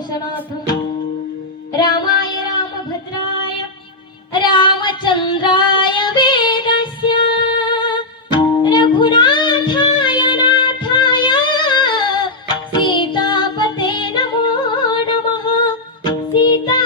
वंशनाथम् रामाय रामभद्राय रामचन्द्राय वेदस्य। रघुनाथाय नाथाय सीतापते नमो नमः। सीता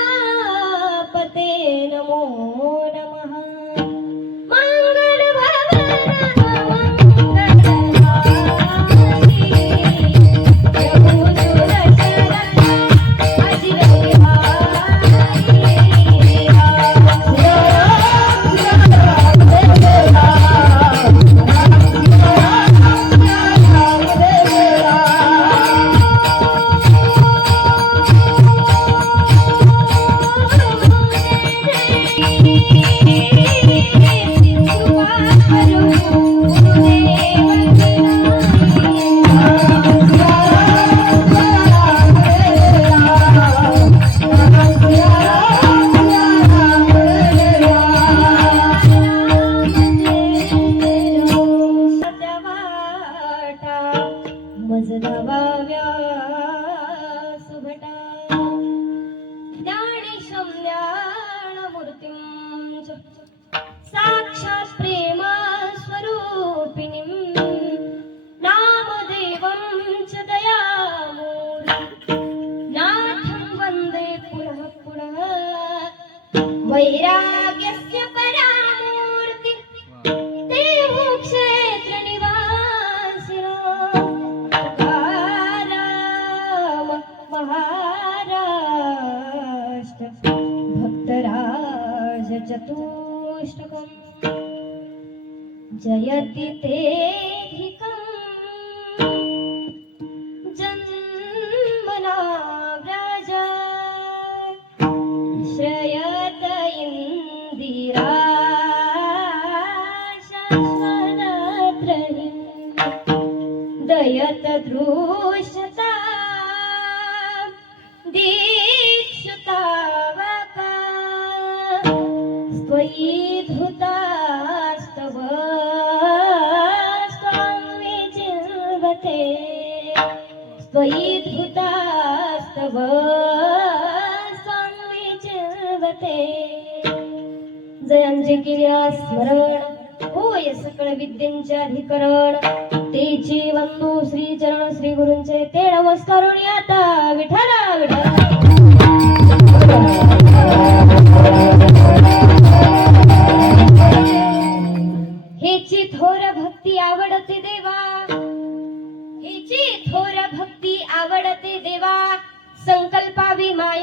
वैराग्यस्य परामूर्ति। क्षेत्र क्षेत्रनिवासिनो तुकाराम महाराष्ट्र। भक्तराज चतुष्टकम्। जयति तेधिक दयत दृश्यता दीक्षुतावका त्वयि धृतास्तव स्वां विचिन्वते त्वयि धृतास्तव स्वां विचिन्वते जयांचे केल्या स्मरण। होय सकळ विद्येंचे अधिकरण. ते वंदू श्री चरण श्री गुरुंचे ते नमस्कारून आता विठला हेची थोर भक्ती आवडते देवा. हेची थोर भक्ती आवडते देवा. संकल्पावी माया